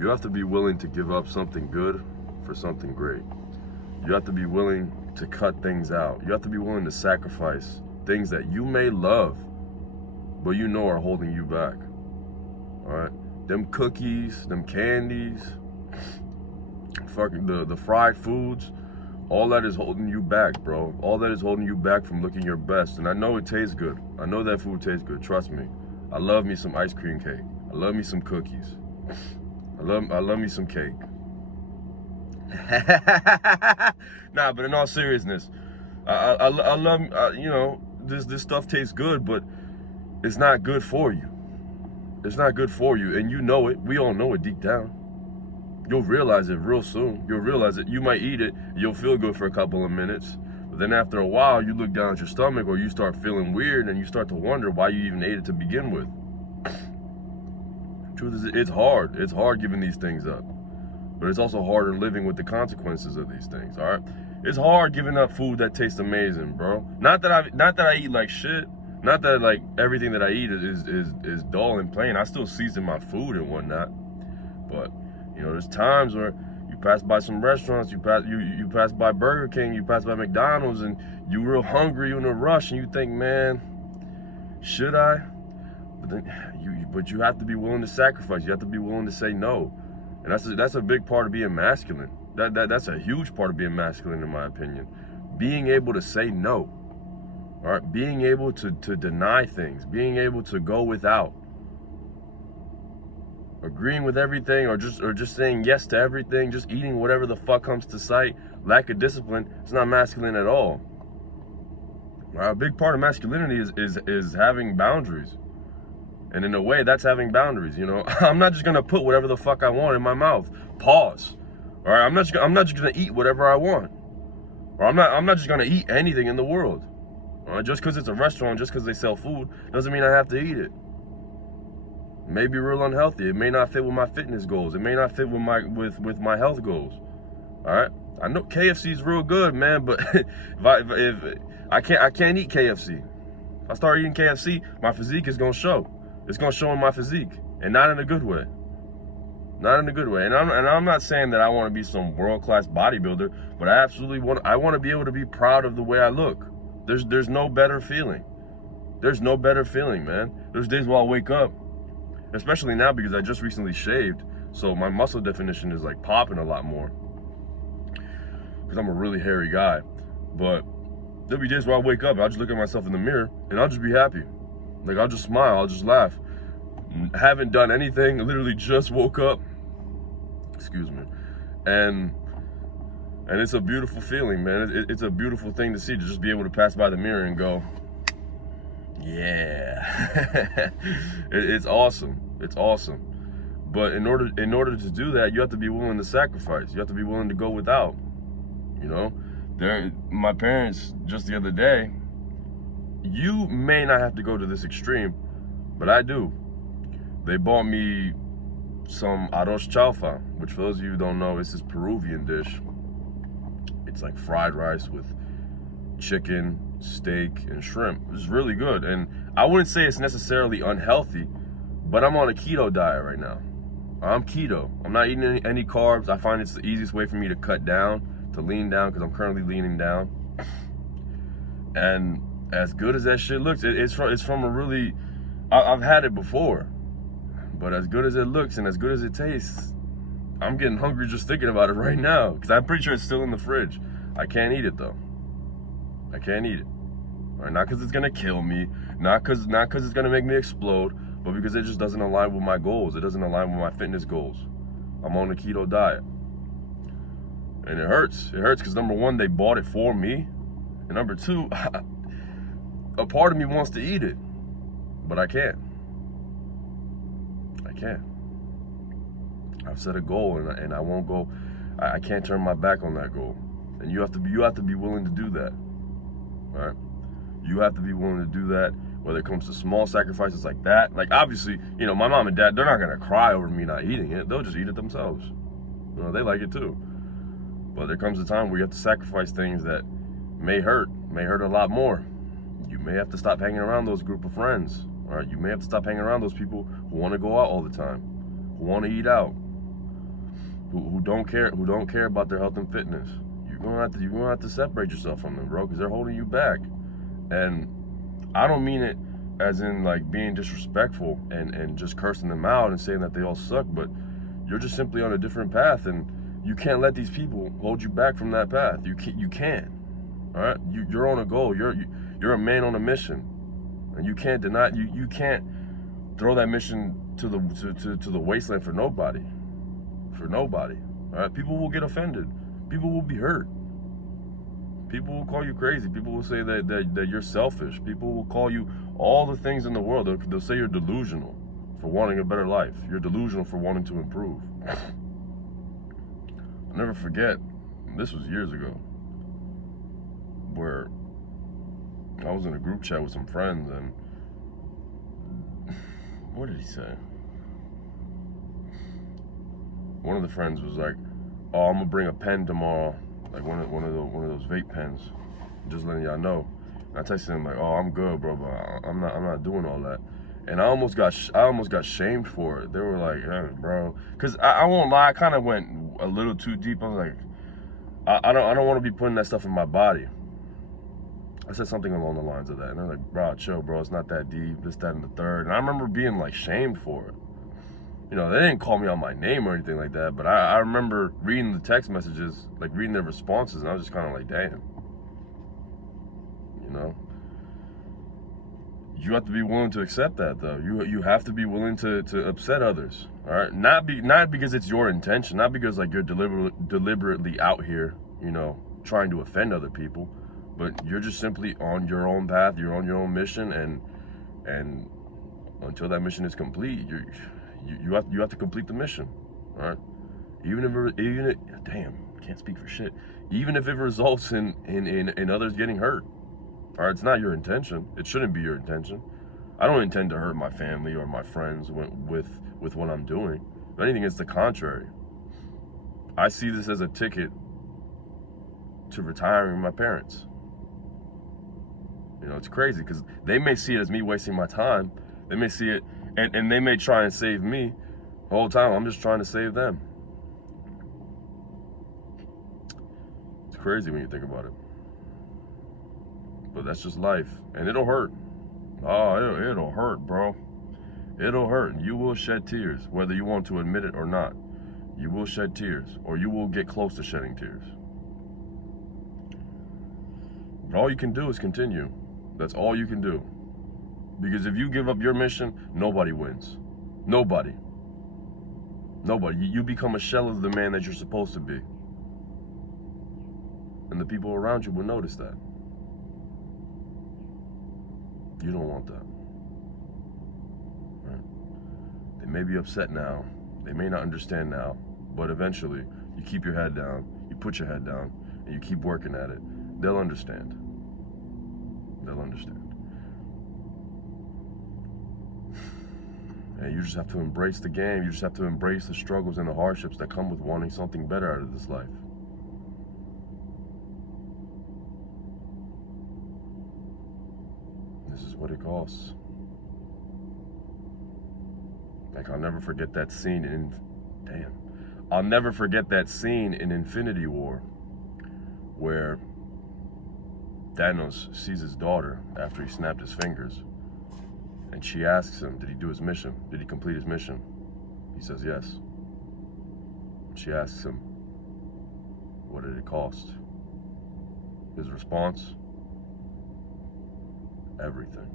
You have to be willing to give up something good for something great. You have to be willing to cut things out. You have to be willing to sacrifice things that you may love, but you know are holding you back. All right? Them cookies, them candies, fucking the fried foods, all that is holding you back, bro. All that is holding you back from looking your best. And I know it tastes good. I know that food tastes good. Trust me. I love me some ice cream cake. I love me some cookies. I love me some cake. Nah, but in all seriousness, I love, you know, this stuff tastes good, but it's not good for you. It's not good for you, and you know it. We all know it deep down. You'll realize it real soon. You'll realize it. You might eat it, you'll feel good for a couple of minutes, but then after a while, you look down at your stomach, or you start feeling weird, and you start to wonder why you even ate it to begin with. Truth is, it's hard. It's hard giving these things up. But it's also harder living with the consequences of these things, all right? It's hard giving up food that tastes amazing, bro. Not that I eat like shit. Not that like everything that I eat is dull and plain. I still season my food and whatnot. But you know, there's times where you pass by some restaurants, you pass by Burger King, you pass by McDonald's, and you're real hungry, you're in a rush, and you think, man, should I? But you have to be willing to sacrifice. You have to be willing to say no. And that's a big part of being masculine. That's a huge part of being masculine, in my opinion. Being able to say no. All right, being able to deny things, being able to go without, agreeing with everything, or just saying yes to everything, just eating whatever the fuck comes to sight. Lack of discipline. It's not masculine at all. A big part of masculinity is having boundaries. And in a way, that's having boundaries, you know. I'm not just gonna put whatever the fuck I want in my mouth. Pause. All right, I'm not just gonna eat whatever I want. Or I'm not just gonna eat anything in the world. All right, just because it's a restaurant, just because they sell food, doesn't mean I have to eat it. It may be real unhealthy. It may not fit with my fitness goals. It may not fit with my health goals. All right, I know KFC is real good, man, but if I can't eat KFC. If I start eating KFC, my physique is gonna show. It's gonna show in my physique, and not in a good way. Not in a good way. And I'm not saying that I want to be some world-class bodybuilder, but I absolutely want to be able to be proud of the way I look. There's no better feeling. There's no better feeling, man. There's days where I'll wake up, especially now because I just recently shaved, so my muscle definition is like popping a lot more. Because I'm a really hairy guy. But there'll be days where I wake up and I'll just look at myself in the mirror and I'll just be happy. Like, I'll just smile, I'll just laugh. Haven't done anything, literally just woke up. Excuse me. And it's a beautiful feeling, man. It's a beautiful thing to see, to just be able to pass by the mirror and go, yeah. It's awesome. It's awesome. But in order to do that, you have to be willing to sacrifice. You have to be willing to go without. You know? My parents, just the other day, you may not have to go to this extreme, but I do. They bought me some arroz chaufa, which for those of you who don't know, it's this Peruvian dish. It's like fried rice with chicken, steak, and shrimp. It's really good. And I wouldn't say it's necessarily unhealthy, but I'm on a keto diet right now. I'm keto. I'm not eating any carbs. I find it's the easiest way for me to cut down, to lean down, because I'm currently leaning down. And as good as that shit looks, it's from a really, I've had it before, but as good as it looks and as good as it tastes, I'm getting hungry just thinking about it right now, because I'm pretty sure it's still in the fridge. I can't eat it though. I can't eat it. All right, not because it's gonna kill me, not because it's gonna make me explode, but because it just doesn't align with my goals. It doesn't align with my fitness goals. I'm on a keto diet, and it hurts. It hurts because number one, they bought it for me, and number two, a part of me wants to eat it, but I can't. I can't. I've set a goal, and I won't go. I can't turn my back on that goal. And you have to be willing to do that. All right? You have to be willing to do that, whether it comes to small sacrifices like that. Like, obviously, you know, my mom and dad, they're not gonna cry over me not eating it. They'll just eat it themselves. You know, they like it too. But there comes a time where you have to sacrifice things that may hurt a lot more. You may have to stop hanging around those group of friends. All right? You may have to stop hanging around those people who want to go out all the time, who want to eat out, who don't care about their health and fitness. You're gonna have to separate yourself from them, bro, because they're holding you back. And I don't mean it as in like being disrespectful and just cursing them out and saying that they all suck, but you're just simply on a different path, and you can't let these people hold you back from that path. You can't. All right, you're on a goal. You're a man on a mission, and you can't deny. You can't throw that mission to the wasteland for nobody. For nobody. All right, people will get offended. People will be hurt. People will call you crazy. People will say that you're selfish. People will call you all the things in the world. They'll say you're delusional for wanting a better life. You're delusional for wanting to improve. I'll never forget, this was years ago, where I was in a group chat with some friends, and what did he say? One of the friends was like, "Oh, I'm gonna bring a pen tomorrow, like one of those vape pens, just letting y'all know." And I texted him like, "Oh, I'm good, bro, but I'm not doing all that." And I almost got shamed for it. They were like, "Hey, bro," because I won't lie, I kind of went a little too deep. I was like, I don't want to be putting that stuff in my body. I said something along the lines of that, and they're like, "Bro, chill, bro. It's not that deep. This, that, and the third." And I remember being like shamed for it. You know, they didn't call me out my name or anything like that, but I remember reading the text messages, like reading their responses, and I was just kind of like, damn. You know? You have to be willing to accept that, though. You have to be willing to upset others, all right? Not because it's your intention, not because like you're deliberately out here, you know, trying to offend other people, but you're just simply on your own path, you're on your own mission, and until that mission is complete, you have to complete the mission, all right? Even if damn, can't speak for shit. Even if it results in others getting hurt, all right? It's not your intention. It shouldn't be your intention. I don't intend to hurt my family or my friends with what I'm doing. If anything, it's the contrary. I see this as a ticket to retiring my parents. You know, it's crazy because they may see it as me wasting my time. They may see it, and they may try and save me. The whole time, I'm just trying to save them. It's crazy when you think about it. But that's just life, and it'll hurt. Oh, it'll hurt, bro. It'll hurt. You will shed tears, whether you want to admit it or not. You will shed tears, or you will get close to shedding tears. But all you can do is continue. That's all you can do. Because if you give up your mission, nobody wins. Nobody. You become a shell of the man that you're supposed to be. And the people around you will notice that. You don't want that. Right? They may be upset now. They may not understand now. But eventually, you keep your head down, you put your head down, and you keep working at it. They'll understand. They'll understand. And you just have to embrace the game. You just have to embrace the struggles and the hardships that come with wanting something better out of this life. This is what it costs. Like, I'll never forget that scene in... Damn. I'll never forget that scene in Infinity War where Thanos sees his daughter after he snapped his fingers. And she asks him, did he do his mission? Did he complete his mission? He says yes. She asks him, what did it cost? His response, everything.